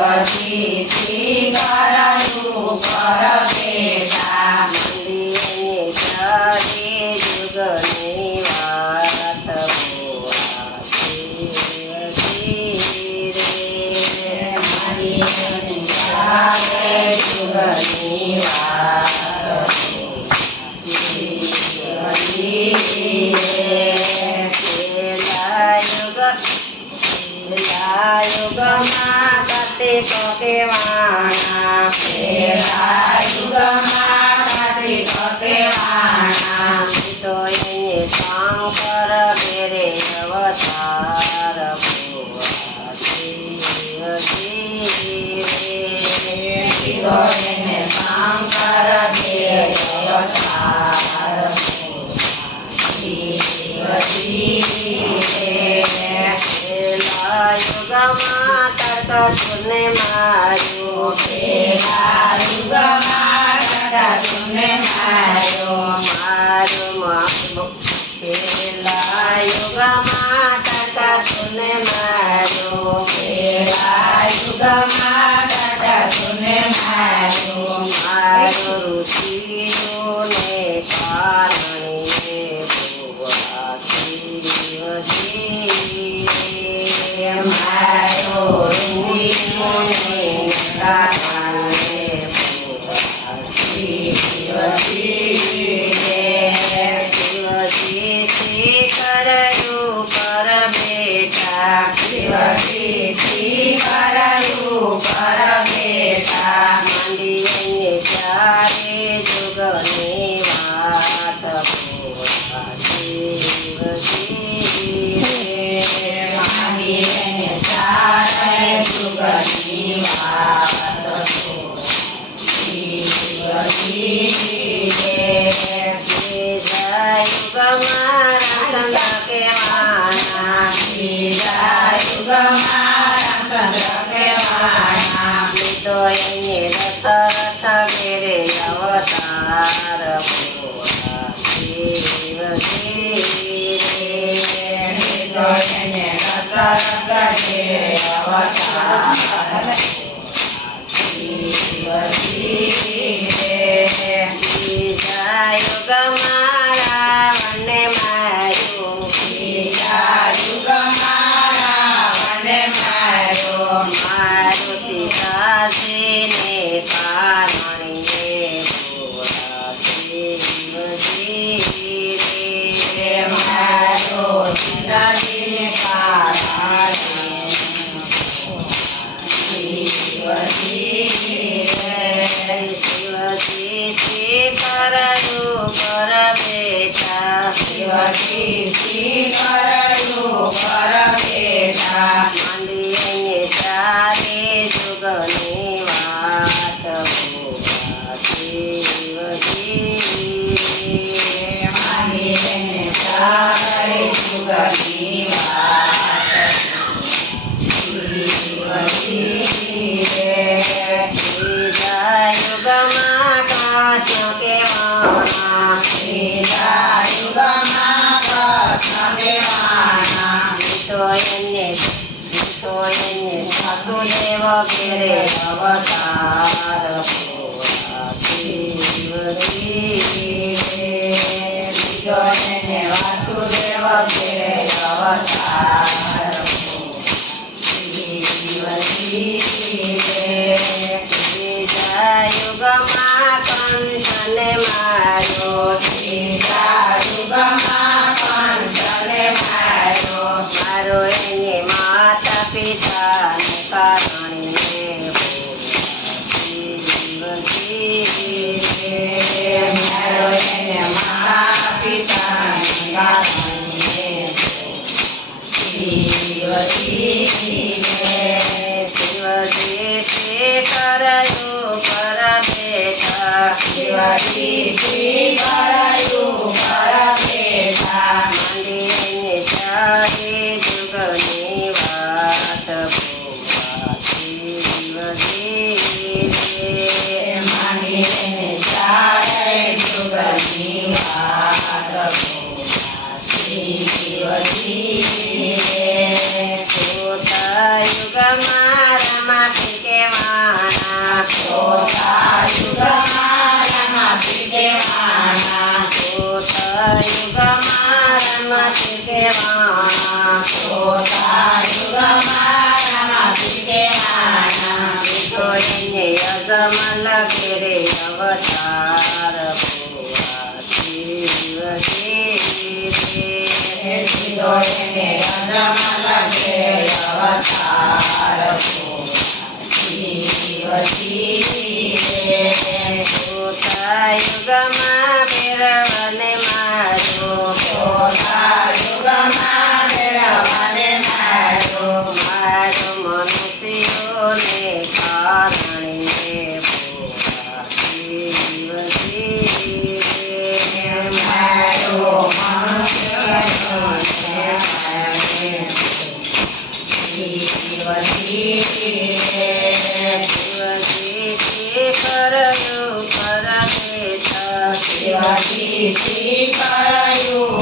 શિવજી શિખર ઉપર બેઠા મંદિરે ચારે જુગની વાત શિવજી રે મંદિરે ચારે જુગની વાત શિવજી રે યુગમાં કાર્તિકો કેવાણા પેલા યુગમાં કાર્તિકો કેવાણા તો એને શંકર ઘેરે અવતાર ભુવા શિવજી રે એને શંકર ઘેરે અવતાર શિવજી યુગમાં તર્કશુરને માર્યો પેલા યુગમાં તર્કશુરને માર્યો પેલા યુગમાં તર્કશુરને માર્યો પેલા યુગમાં તર્કશુરને માર્યો મારો ઋષિઓને કારણે ભુવા શિવજી મારો ઋષિઓને કારણે ભુવા શિવજી શિવજી શિખર ઉપર બેઠા શિવજી શિખર ઉપર બેઠા મંદિરે ચારે જુગની વાત ભુવા શિવજી મંદિરે ચારે જુગની વાત શિવજી યુગમાં રામચંદ્ર કેવાના બીજા યુગમાં રામચંદ્ર કેવાના તો એને દશરથ ઘેરે અવતાર ભુવા શિવજી તો એને દશરથ ઘેરે અવતાર શિવજી બીજા યુગમાં રાવણને માર્યો બીજા યુગમાં રાવણને માર્યો મારુતિ દાસીને પારણીએ ભુવા શિવજી રે મારો સીતાજીને કારણે શિવજી શિવજી શિખર ઉપર બેઠા શિવજી શિખર ઉપર બેઠા મંદિરે ચારે જુગની વાત ભુવા શિવજી મંદિરે ચારે જુગની વાત શિવજી ત્રીજા યુગમાં કૃષ્ણ કેવાણા ત્રીજા યુગમાં કૃષ્ણ કેવાણા તો એને વાસુદેવ ઘેરે અવતાર ભુવા શિવજી બીજો એને વાસુદેવ ઘેરે અવતાર શિવજી ત્રીજા યુગમાં કંસને માર્યો ત્રીજા યુગમાં કંસને માર્યો મારો એને માતા પિતાને કારણે ભુવા શિવજી મારો એને માતા પિતાને કારણે શિવજી શિવજી શિખર ઉપર બેઠા શિવજી શિખર ઉપર બેઠા મંદિરે ચારે જુગની વાત ભુવા શિવજી મંદિરે ચારે જુગની વાત શિવજી યુગમાં રમાપી કે કેવાના યુગમાં રમતી કેવાણા સોતા યુગમાં રમતી કેવાના તો એને અજમલ ઘેરે અવતાર ભુવા શિવ સીધો એને અજમલ ઘેર અવતાર યુગમાં ભેરવને મારો યુગમાં ભેરવને મારો મારો મનુષ્યોને કારણે ભુવા શિવ મારો મનુષ્યને કરયું પરમેશ શિવજી કરાયું